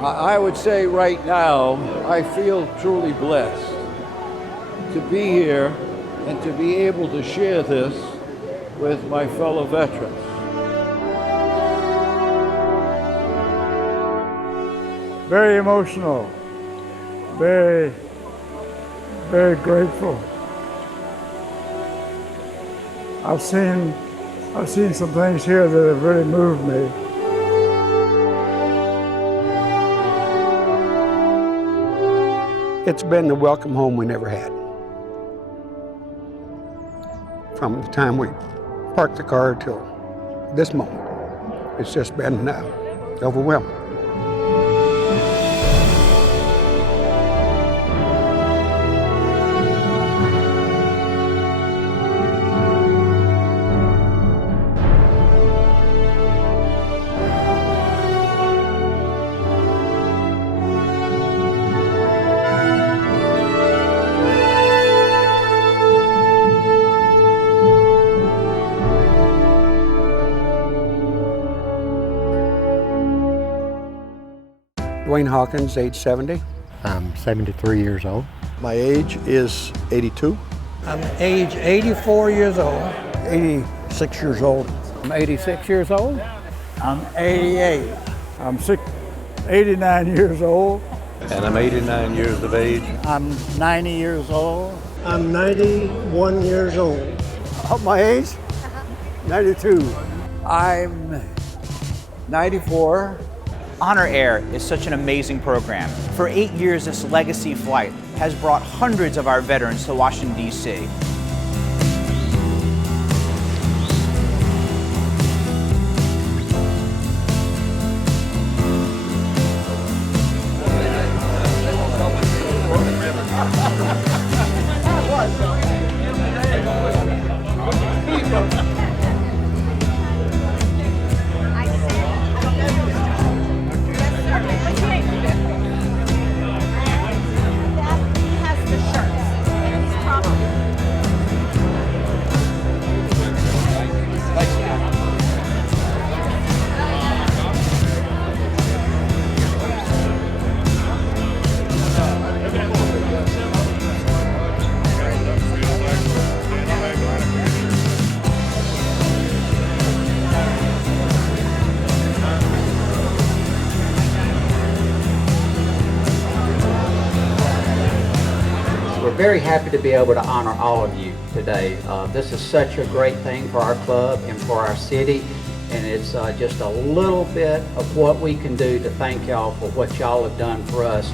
I would say right now, I feel truly blessed to be here and to be able to share this with my fellow veterans. Very emotional, very, very grateful. I've seen some things here that have really moved me. It's been the welcome home we never had. From the time we parked the car till this moment, it's just been overwhelming. Dwayne Hawkins, age 70. I'm 73 years old. My age is 82. I'm age 84 years old. 86 years old. I'm 86 years old. I'm 88. I'm 89 years old. And I'm 89 years of age. I'm 90 years old. I'm 91 years old. My age? 92. I'm 94. Honor Air is such an amazing program. For 8 years, this legacy flight has brought hundreds of our veterans to Washington, D.C. We're very happy to be able to honor all of you today. This is such a great thing for our club and for our city, and it's just a little bit of what we can do to thank y'all for what y'all have done for us.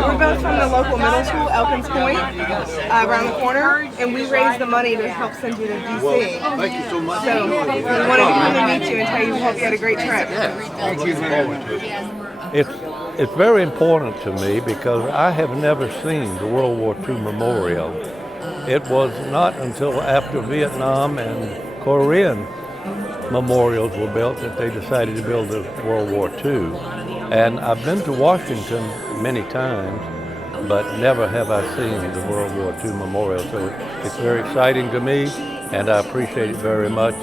We're both from the local middle school, Elkins Point, around the corner, and we raised the money to help send you to D.C. Thank you so much. So we wanted to come and meet you and tell you we hope you had a great trip. Thank you very much. It's very important to me because I have never seen the World War II memorial. It was not until after Vietnam and Korean memorials were built that they decided to build the World War II. And I've been to Washington many times, but never have I seen the World War II memorial. So it's very exciting to me, and I appreciate it very much.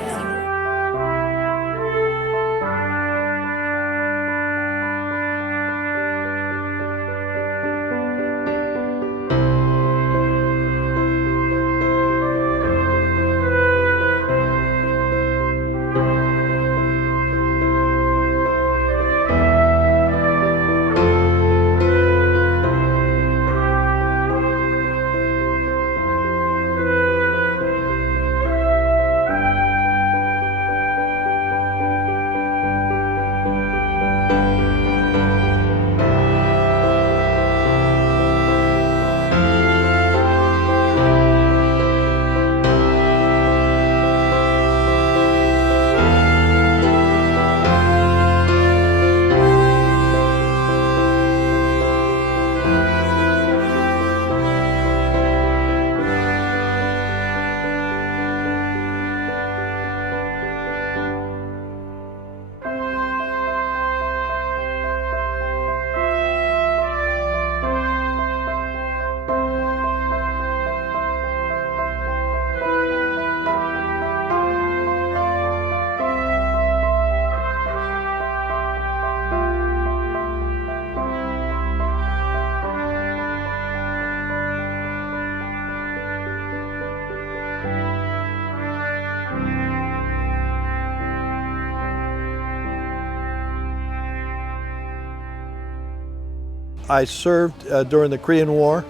I served during the Korean War.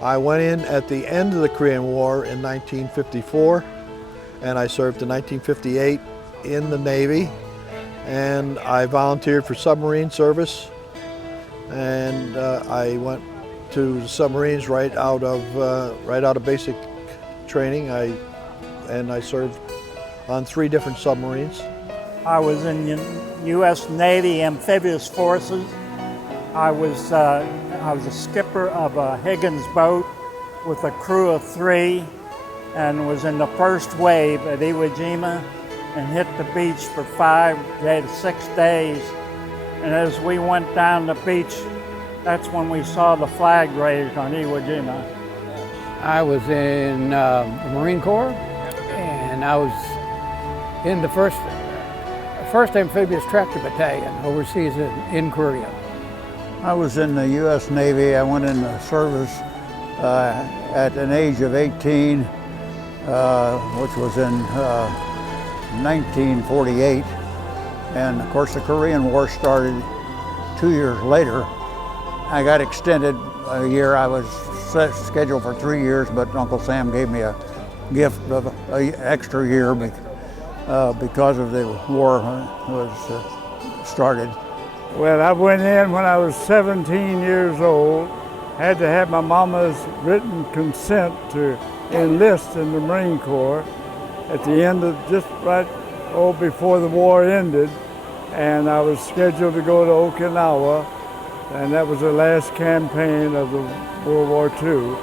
I went in at the end of the Korean War in 1954, and I served in 1958 in the Navy, and I volunteered for submarine service, and I went to the submarines right out of basic training. I served on 3 different submarines. I was in U.S. Navy Amphibious Forces. I was a skipper of a Higgins boat with a crew of 3 and was in the first wave at Iwo Jima and hit the beach for 6 days. And as we went down the beach, that's when we saw the flag raised on Iwo Jima. I was in the Marine Corps, and I was in the first Amphibious Tractor Battalion overseas in Korea. I was in the U.S. Navy. I went into service at an age of 18, which was in 1948. And of course the Korean War started 2 years later. I got extended a year. I was scheduled for 3 years, but Uncle Sam gave me a gift of an extra year because of the war was started. Well, I went in when I was 17 years old, had to have my mama's written consent to enlist in the Marine Corps at the end of before the war ended, and I was scheduled to go to Okinawa, and that was the last campaign of the World War II.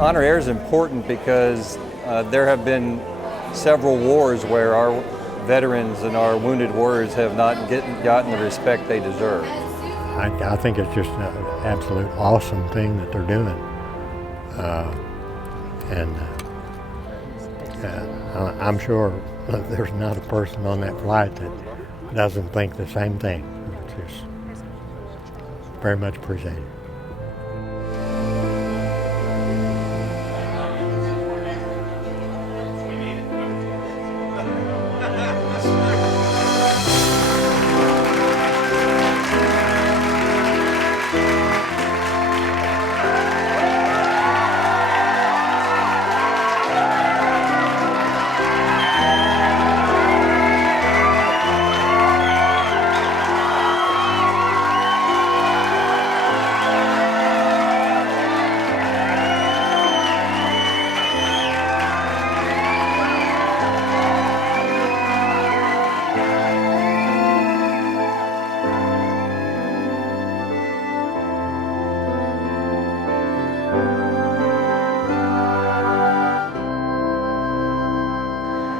Honor Air is important because there have been several wars where our veterans and our wounded warriors have not gotten the respect they deserve. I think it's just an absolute awesome thing that they're doing. I'm sure there's not a person on that flight that doesn't think the same thing. It's just very much appreciated.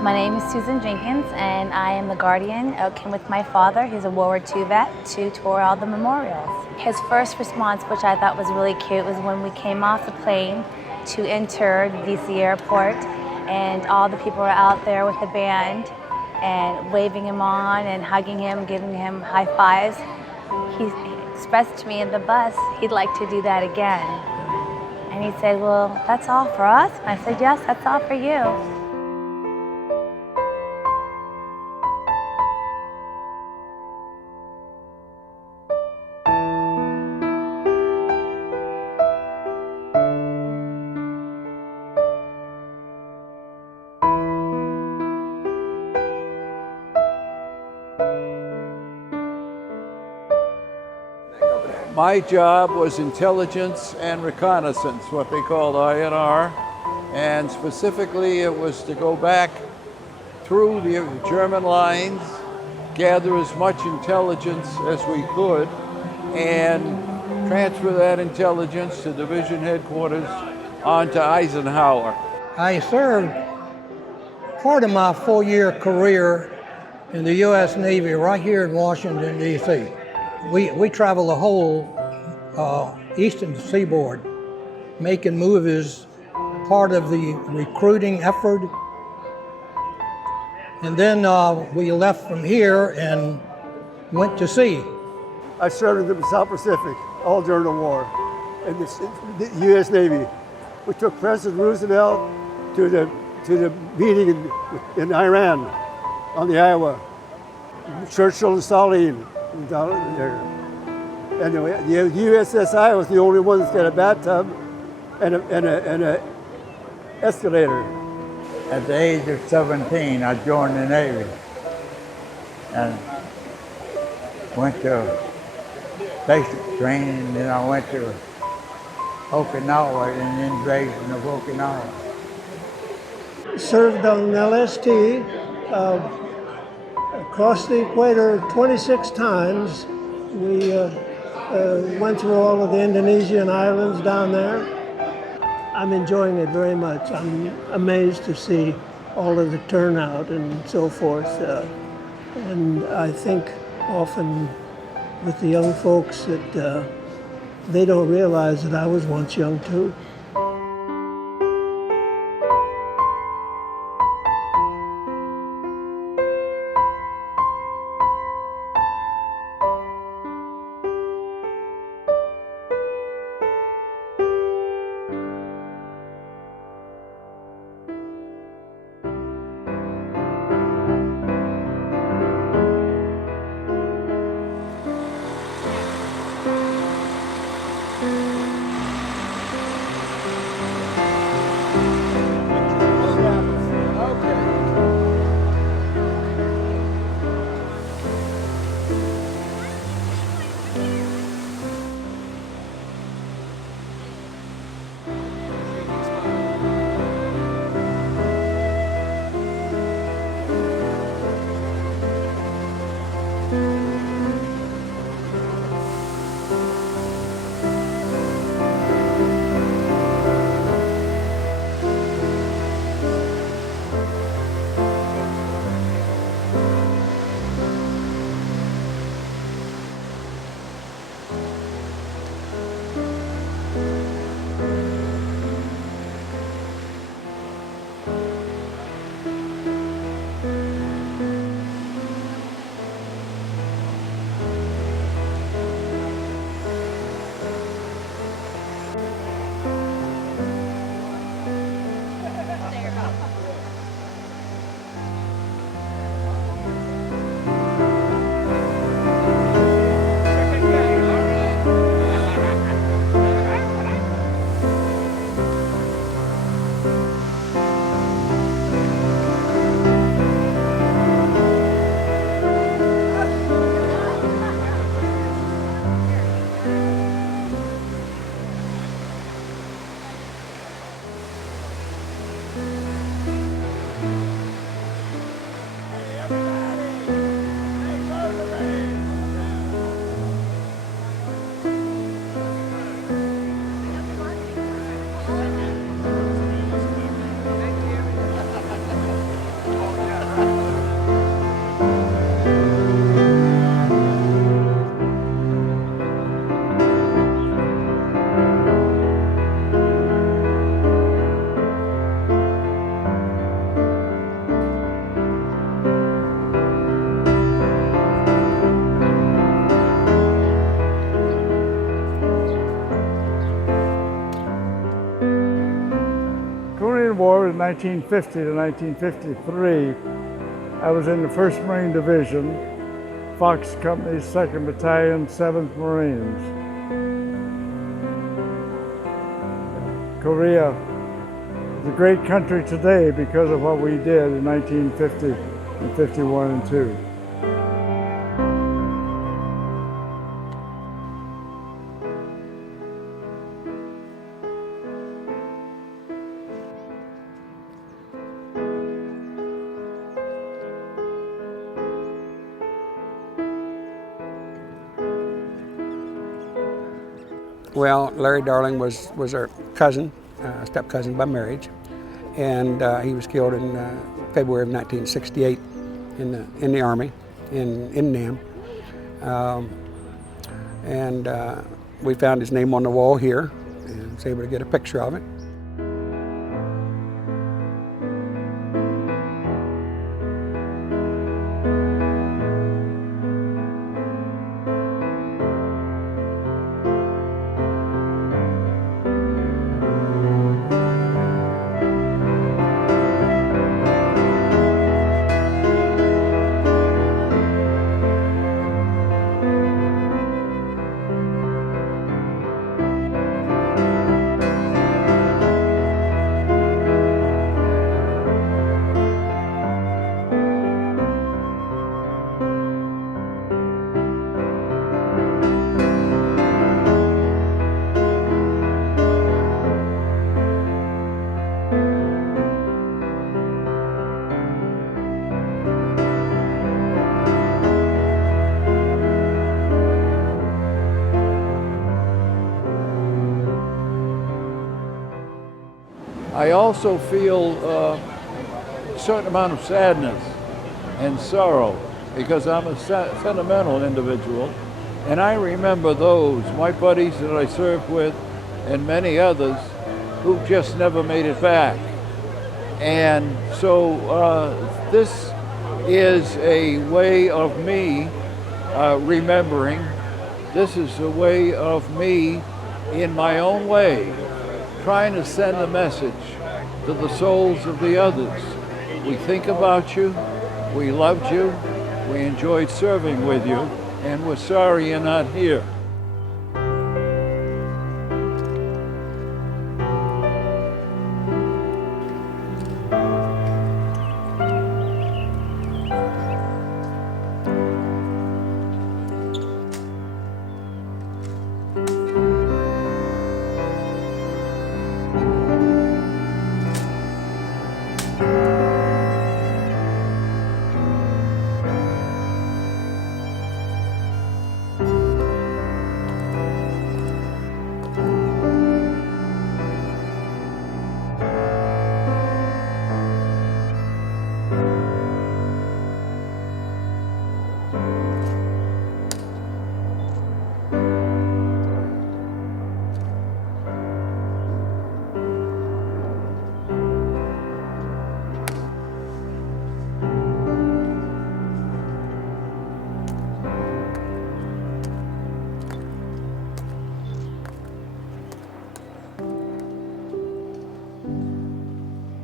My name is Susan Jenkins, and I am the guardian. I came with my father. He's a World War II vet, to tour all the memorials. His first response, which I thought was really cute, was when we came off the plane to enter the DC airport, and all the people were out there with the band and waving him on and hugging him, giving him high fives. He expressed to me in the bus he'd like to do that again. And he said, "Well, that's all for us?" And I said, "Yes, that's all for you." My job was intelligence and reconnaissance, what they called INR, and specifically it was to go back through the German lines, gather as much intelligence as we could, and transfer that intelligence to division headquarters on to Eisenhower. I served part of my 4-year career in the U.S. Navy right here in Washington, D.C. We travel the whole eastern seaboard, making movies, part of the recruiting effort. And then we left from here and went to sea. I served in the South Pacific all during the war in the U.S. Navy. We took President Roosevelt to the meeting in Iran on the Iowa. Churchill and Stalin down there. And the USSI was the only one that's got a bathtub and a escalator. At the age of 17, I joined the Navy and went to basic training, then I went to Okinawa in the invasion of Okinawa. Served on LST, across the equator 26 times. We went through all of the Indonesian islands down there. I'm enjoying it very much. I'm amazed to see all of the turnout and so forth. And I think often with the young folks that they don't realize that I was once young too. War in 1950 to 1953, I was in the 1st Marine Division, Fox Company, 2nd Battalion, 7th Marines. Korea is a great country today because of what we did in 1950 and 51 and 2. Well, Larry Darling was our cousin, step cousin by marriage, and he was killed in February of 1968 in the Army in Nam. And we found his name on the wall here and was able to get a picture of it. I also feel a certain amount of sadness and sorrow because I'm a sentimental individual, and I remember those, my buddies that I served with and many others who just never made it back. And so this is a way of me remembering. This is a way of me, in my own way, trying to send a message to the souls of the others. We think about you, we loved you, we enjoyed serving with you, and we're sorry you're not here.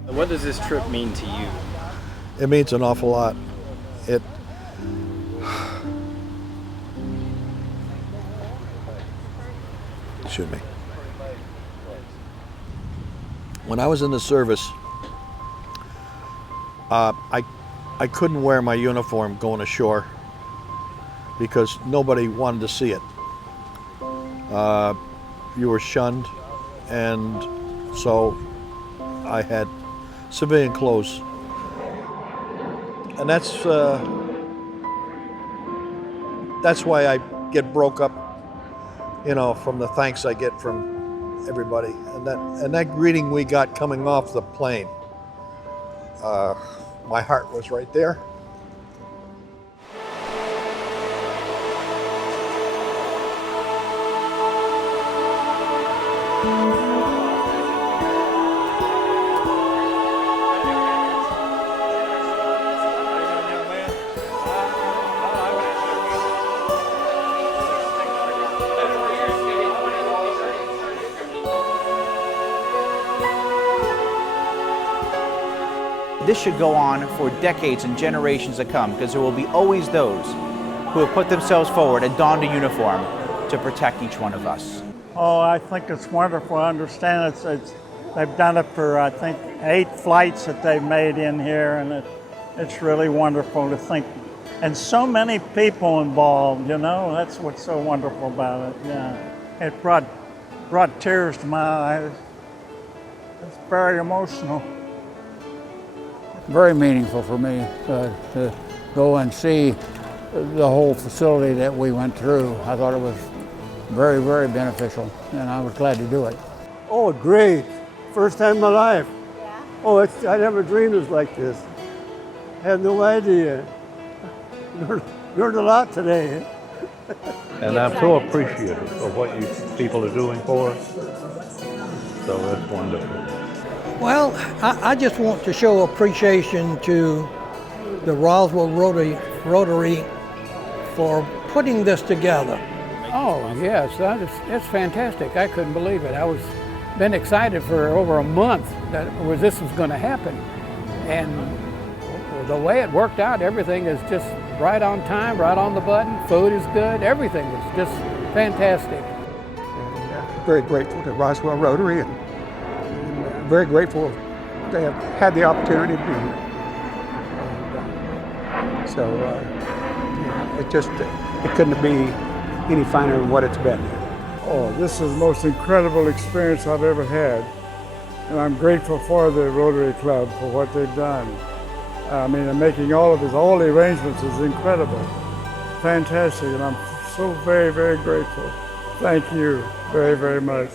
What does this trip mean to you? It means an awful lot. Excuse me. When I was in the service, I couldn't wear my uniform going ashore because nobody wanted to see it. You were shunned, and so I had civilian clothes, and that's why I get broke up, from the thanks I get from everybody, and that greeting we got coming off the plane. My heart was right there. This should go on for decades and generations to come, because there will be always those who have put themselves forward and donned a uniform to protect each one of us. Oh, I think it's wonderful. I understand they've done it for, I think, 8 flights that they've made in here, and it's really wonderful to think. And so many people involved, that's what's so wonderful about it, yeah. It brought tears to my eyes. It's very emotional. Very meaningful for me to go and see the whole facility that we went through. I thought it was very, very beneficial, and I was glad to do it. Oh, great. First time in my life. Oh, I never dreamed it was like this. Had no idea. Learned a lot today. And I'm so appreciative of what you people are doing for us. So that's wonderful. Well, I just want to show appreciation to the Roswell Rotary for putting this together. Oh yes, it's fantastic. I couldn't believe it. I was been excited for over a month that this was going to happen, and the way it worked out, everything is just right on time, right on the button. Food is good. Everything is just fantastic. And, very grateful to Roswell Rotary, and very grateful to have had the opportunity to be here. And, so it couldn't be any finer than what it's been. Oh, this is the most incredible experience I've ever had. And I'm grateful for the Rotary Club for what they've done. I mean, and making all the arrangements is incredible. Fantastic, and I'm so very, very grateful. Thank you very, very much.